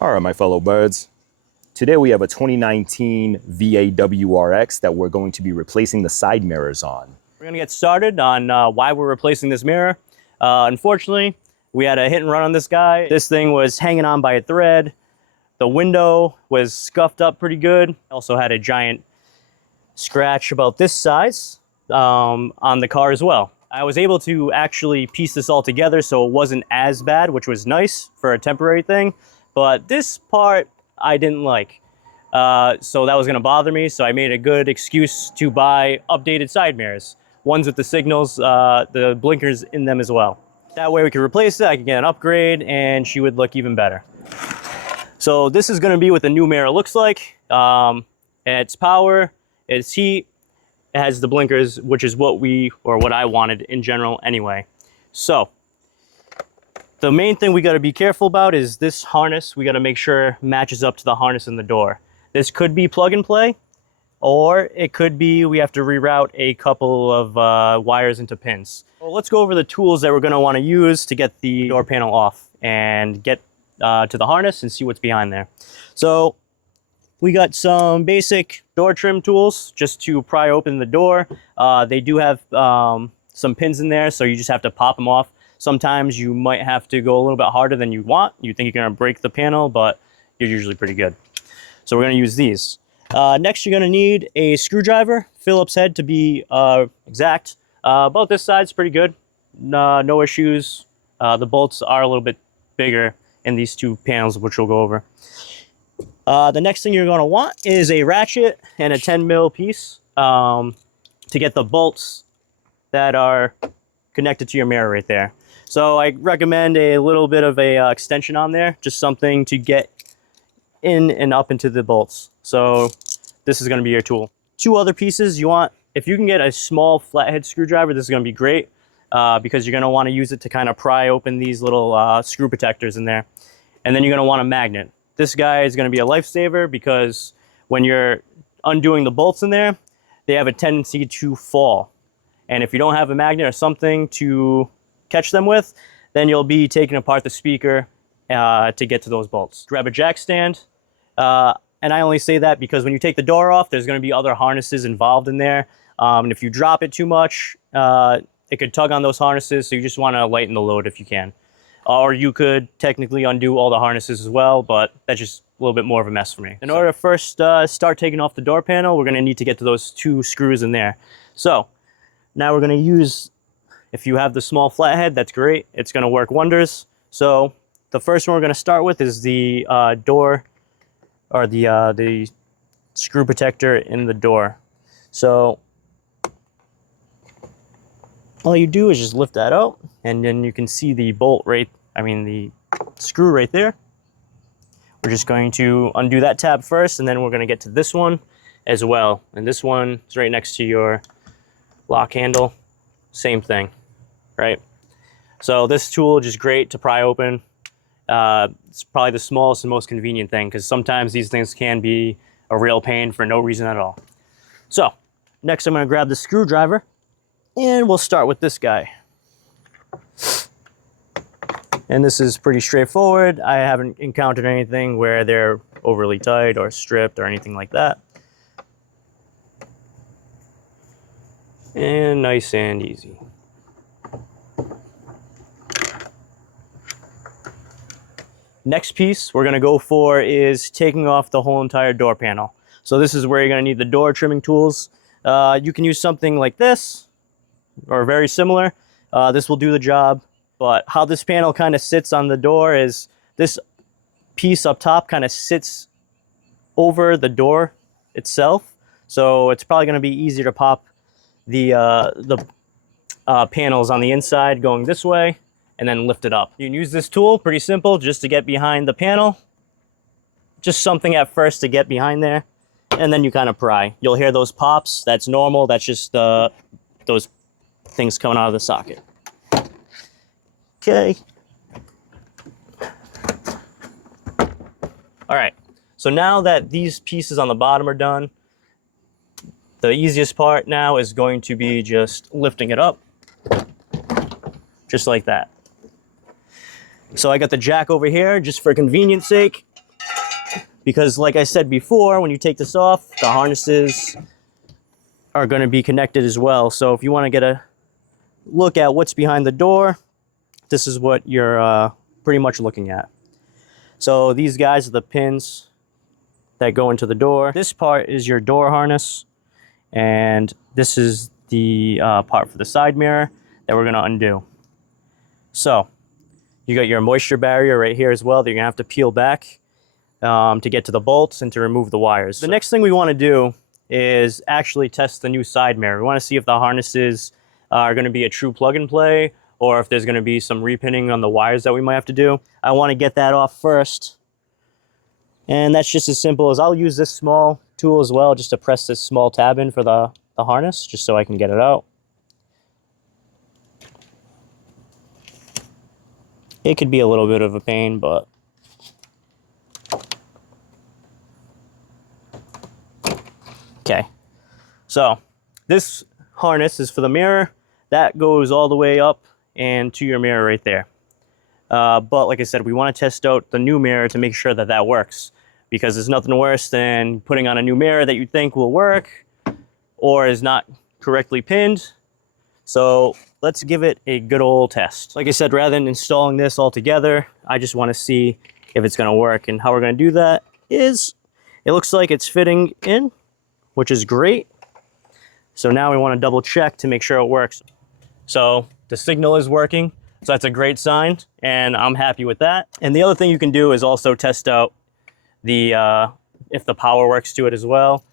All right, my fellow birds. Today we have a 2019 VA WRX that we're going to be replacing the side mirrors on. We're gonna get started on why we're replacing this mirror. Unfortunately, we had a hit and run on this guy. This thing was hanging on by a thread. The window was scuffed up pretty good. Also had a giant scratch about this size on the car as well. I was able to actually piece this all together so it wasn't as bad, which was nice for a temporary thing. But this part I didn't like. So that was gonna bother me. So I made a good excuse to buy updated side mirrors. Ones with the signals, the blinkers in them as well. That way we could replace it, I could get an upgrade and she would look even better. So this is gonna be what the new mirror looks like. It's power, it's heat, it has the blinkers, which is what I wanted in general anyway. So the main thing we gotta be careful about is this harness. We gotta make sure matches up to the harness in the door. This could be plug and play, or it could be we have to reroute a couple of wires into pins. Well, let's go over the tools that we're gonna wanna use to get the door panel off and get to the harness and see what's behind there. So we got some basic door trim tools just to pry open the door. They do have some pins in there, so you just have to pop them off. Sometimes you might have to go a little bit harder than you want. You think you're gonna break the panel, but you're usually pretty good. So we're gonna use these. Next, you're gonna need a screwdriver, Phillips head to be exact. About this side's pretty good, no issues. The bolts are a little bit bigger in these two panels, which we'll go over. The next thing you're gonna want is a ratchet and a 10 mil piece to get the bolts that are connected to your mirror right there. So I recommend a little bit of a extension on there, just something to get in and up into the bolts. So this is gonna be your tool. Two other pieces you want, if you can get a small flathead screwdriver, this is gonna be great because you're gonna wanna use it to kind of pry open these little screw protectors in there. And then you're gonna want a magnet. This guy is gonna be a lifesaver because when you're undoing the bolts in there, they have a tendency to fall. And if you don't have a magnet or something to catch them with, then you'll be taking apart the speaker to get to those bolts. Grab a jack stand. And I only say that because when you take the door off, there's gonna be other harnesses involved in there. And if you drop it too much, it could tug on those harnesses, so you just wanna lighten the load if you can. Or you could technically undo all the harnesses as well, but that's just a little bit more of a mess for me. In order to first start taking off the door panel, we're gonna need to get to those two screws in there. So now we're gonna use, if you have the small flathead, that's great. It's gonna work wonders. So the first one we're gonna start with is the door, or the screw protector in the door. So all you do is just lift that out, and then you can see the bolt the screw right there. We're just going to undo that tab first, and then we're gonna get to this one as well. And this one is right next to your lock handle, same thing, right? So this tool is just great to pry open. It's probably the smallest and most convenient thing because sometimes these things can be a real pain for no reason at all. So next I'm gonna grab the screwdriver and we'll start with this guy. And this is pretty straightforward. I haven't encountered anything where they're overly tight or stripped or anything like that. And nice and easy. Next piece we're gonna go for is taking off the whole entire door panel. So this is where you're gonna need the door trimming tools. You can use something like this or very similar. This will do the job, but how this panel kind of sits on the door is this piece up top kind of sits over the door itself. So it's probably gonna be easier to pop the panels on the inside going this way and then lift it up. You can use this tool, pretty simple, just to get behind the panel. Just something at first to get behind there, and then you kind of pry. You'll hear those pops, that's normal, that's just those things coming out of the socket. Okay. All right, so now that these pieces on the bottom are done, the easiest part now is going to be just lifting it up, just like that. So I got the jack over here just for convenience sake. because like I said before, when you take this off, the harnesses are going to be connected as well. So if you want to get a look at what's behind the door, this is what you're pretty much looking at. So these guys are the pins that go into the door. This part is your door harness, and this is the part for the side mirror that we're going to undo. So you got your moisture barrier right here as well that you're going to have to peel back to get to the bolts and to remove the wires. The next thing we want to do is actually test the new side mirror. We want to see if the harnesses are going to be a true plug and play, or if there's going to be some repinning on the wires that we might have to do. I want to get that off first. And that's just as simple as I'll use this small tool as well, just to press this small tab in for the harness, just so I can get it out. It could be a little bit of a pain, but okay. So this harness is for the mirror. That goes all the way up and to your mirror right there. But like I said, we want to test out the new mirror to make sure that that works, because there's nothing worse than putting on a new mirror that you think will work or is not correctly pinned. So let's give it a good old test. Like I said, rather than installing this all together, I just want to see if it's going to work. And how we're going to do that is, it looks like it's fitting in, which is great. So now we want to double check to make sure it works. So the signal is working, so that's a great sign, and I'm happy with that. And the other thing you can do is also test out the if the power works to it as well.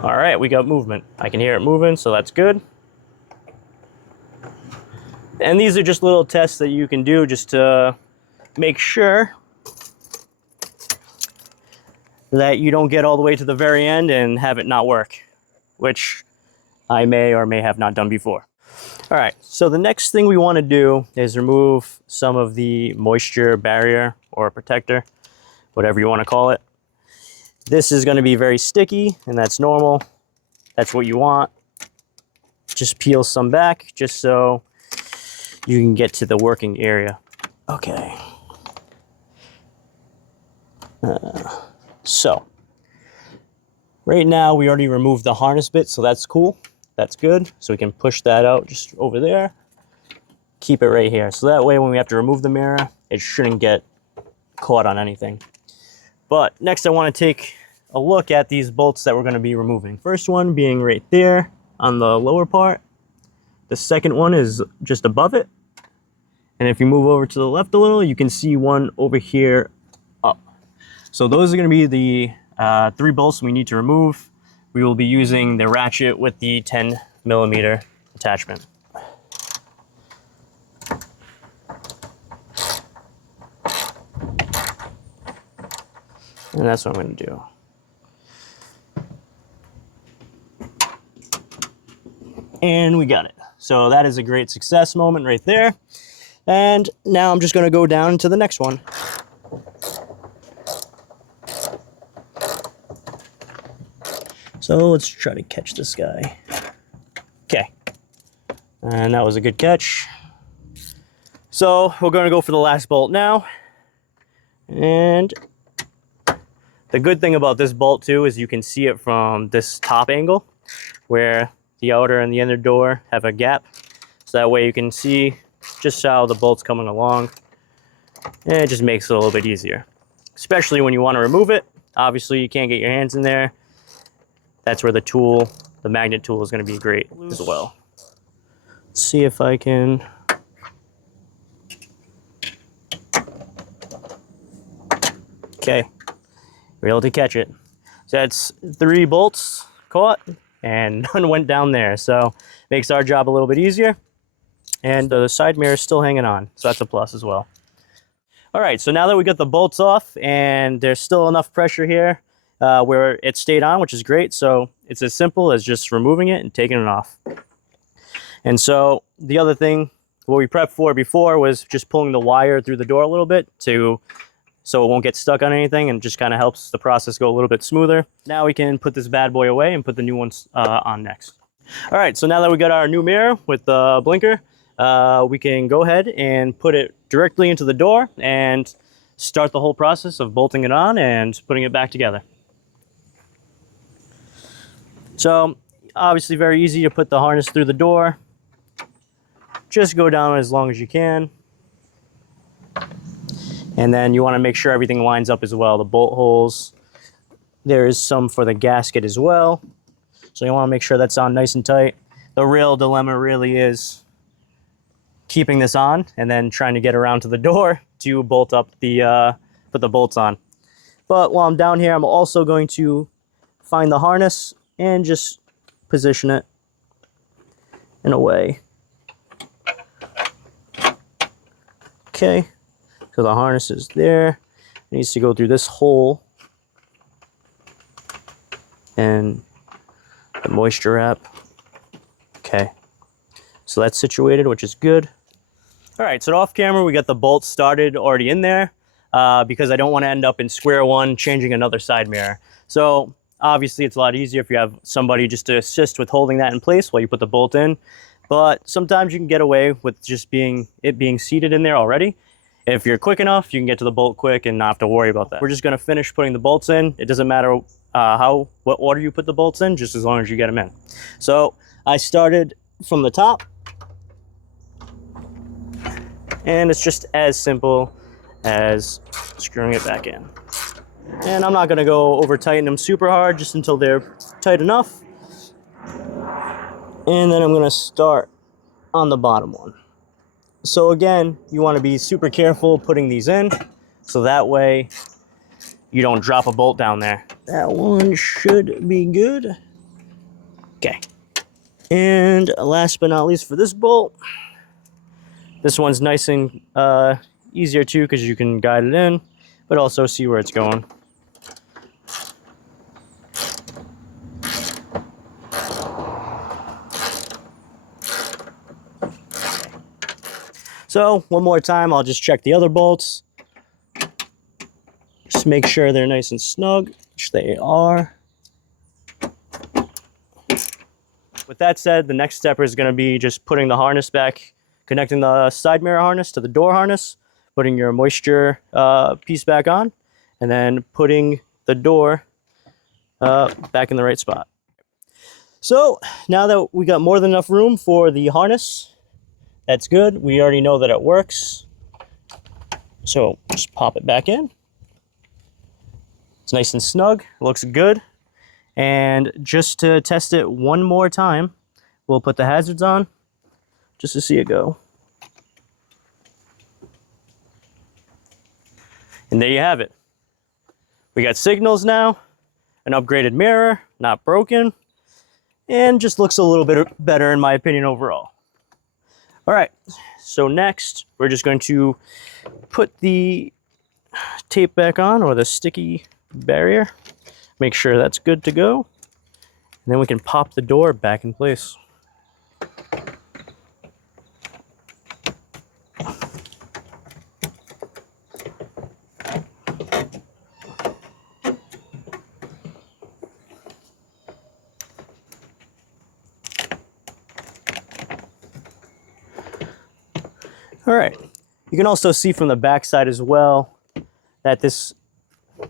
All right, we got movement. I can hear it moving, so that's good. And these are just little tests that you can do just to make sure that you don't get all the way to the very end and have it not work, which I may or may have not done before. All right, so the next thing we want to do is remove some of the moisture barrier or protector, whatever you want to call it. This is going to be very sticky, and that's normal. That's what you want. Just peel some back just so you can get to the working area. Okay. So right now we already removed the harness bit, so that's cool. That's good. So we can push that out just over there. Keep it right here. So that way when we have to remove the mirror, it shouldn't get caught on anything. But next I want to take a look at these bolts that we're going to be removing. First one being right there on the lower part. The second one is just above it. And if you move over to the left a little, you can see one over here up. So those are going to be the 3 bolts we need to remove. We will be using the ratchet with the 10mm attachment. And that's what I'm going to do. And we got it. So that is a great success moment right there. And now I'm just going to go down to the next one. So let's try to catch this guy. Okay. And that was a good catch. So we're going to go for the last bolt now. And the good thing about this bolt too is you can see it from this top angle where the outer and the inner door have a gap. So that way you can see just how the bolt's coming along. And it just makes it a little bit easier. Especially when you want to remove it. Obviously you can't get your hands in there. That's where the tool, the magnet tool, is going to be great as well. Let's see if I can. Okay, we're able to catch it. So that's 3 bolts caught and none went down there. So makes our job a little bit easier. And the side mirror is still hanging on. So that's a plus as well. All right, so now that we got the bolts off and there's still enough pressure here, where it stayed on, which is great. So it's as simple as just removing it and taking it off. And so the other thing, what we prepped for before was just pulling the wire through the door a little bit so it won't get stuck on anything, and just kind of helps the process go a little bit smoother. Now we can put this bad boy away and put the new ones on next. All right, so now that we got our new mirror with the blinker, we can go ahead and put it directly into the door and start the whole process of bolting it on and putting it back together. So obviously very easy to put the harness through the door. Just go down as long as you can. And then you want to make sure everything lines up as well. The bolt holes, there is some for the gasket as well. So you want to make sure that's on nice and tight. The real dilemma really is keeping this on and then trying to get around to the door to bolt up the, put the bolts on. But while I'm down here, I'm also going to find the harness and just position it in a way. Okay, so the harness is there. It needs to go through this hole and the moisture wrap. Okay, so that's situated, which is good. All right, so off camera, we got the bolts started already in there because I don't want to end up in square one changing another side mirror. So obviously it's a lot easier if you have somebody just to assist with holding that in place while you put the bolt in. But sometimes you can get away with just being seated in there already. If you're quick enough, you can get to the bolt quick and not have to worry about that. We're just gonna finish putting the bolts in. It doesn't matter what order you put the bolts in, just as long as you get them in. So I started from the top, and it's just as simple as screwing it back in. And I'm not gonna go over tighten them super hard, just until they're tight enough. And then I'm gonna start on the bottom one. So again, you wanna be super careful putting these in, so that way you don't drop a bolt down there. That one should be good. Okay. And last but not least for this bolt, this one's nice and easier too because you can guide it in, but also see where it's going. So one more time, I'll just check the other bolts. Just make sure they're nice and snug, which they are. With that said, the next step is going to be just putting the harness back, connecting the side mirror harness to the door harness, putting your moisture piece back on, and then putting the door back in the right spot. So now that we got more than enough room for the harness, that's good. We already know that it works. So just pop it back in. It's nice and snug, looks good. And just to test it one more time, we'll put the hazards on just to see it go. And there you have it. We got signals now, an upgraded mirror, not broken, and just looks a little bit better in my opinion overall. All right, so next we're just going to put the tape back on, or the sticky barrier. Make sure that's good to go. And then we can pop the door back in place. All right, you can also see from the back side as well that this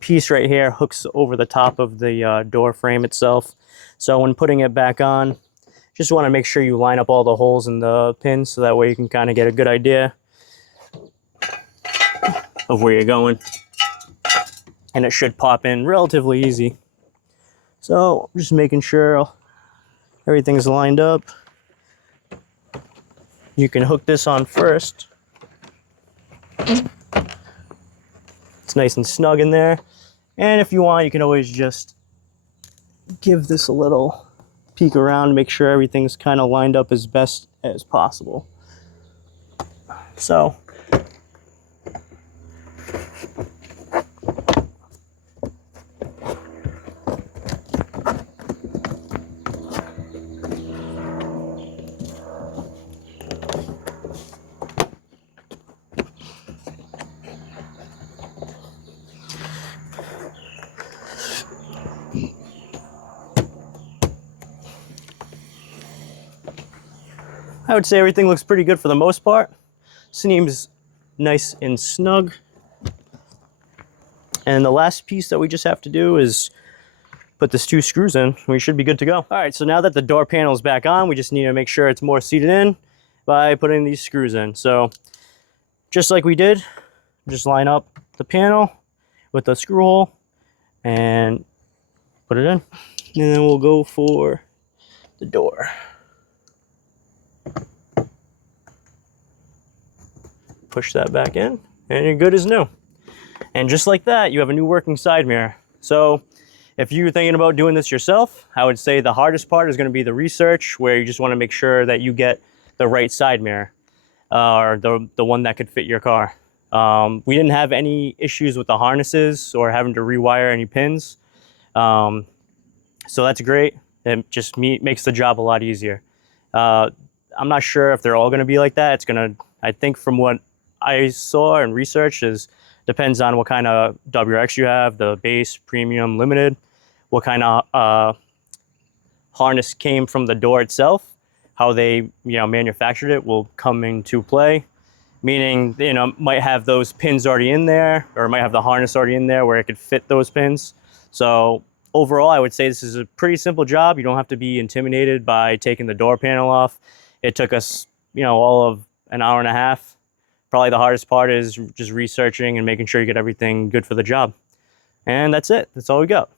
piece right here hooks over the top of the door frame itself. So when putting it back on, just want to make sure you line up all the holes in the pins so that way you can kind of get a good idea of where you're going. And it should pop in relatively easy. So just making sure everything's lined up. You can hook this on first. It's nice and snug in there. And if you want, you can always just give this a little peek around, make sure everything's kind of lined up as best as possible. So, I would say everything looks pretty good for the most part. Seems nice and snug. And the last piece that we just have to do is put these 2 screws in. We should be good to go. All right, so now that the door panel is back on, we just need to make sure it's more seated in by putting these screws in. So just like we did, just line up the panel with the screw hole and put it in. And then we'll go for the door. Push that back in, and you're good as new. And just like that, you have a new working side mirror. So if you're thinking about doing this yourself, I would say the hardest part is going to be the research, where you just want to make sure that you get the right side mirror, or the one that could fit your car. We didn't have any issues with the harnesses or having to rewire any pins. So that's great. It just makes the job a lot easier. I'm not sure if they're all going to be like that. I think from what I saw and researched, depends on what kind of WRX you have, the base, premium, limited, what kind of harness came from the door itself, how they manufactured it will come into play. Meaning, might have those pins already in there, or might have the harness already in there where it could fit those pins. So overall, I would say this is a pretty simple job. You don't have to be intimidated by taking the door panel off. It took us, all of an hour and a half. Probably the hardest part is just researching and making sure you get everything good for the job. And that's it. That's all we got.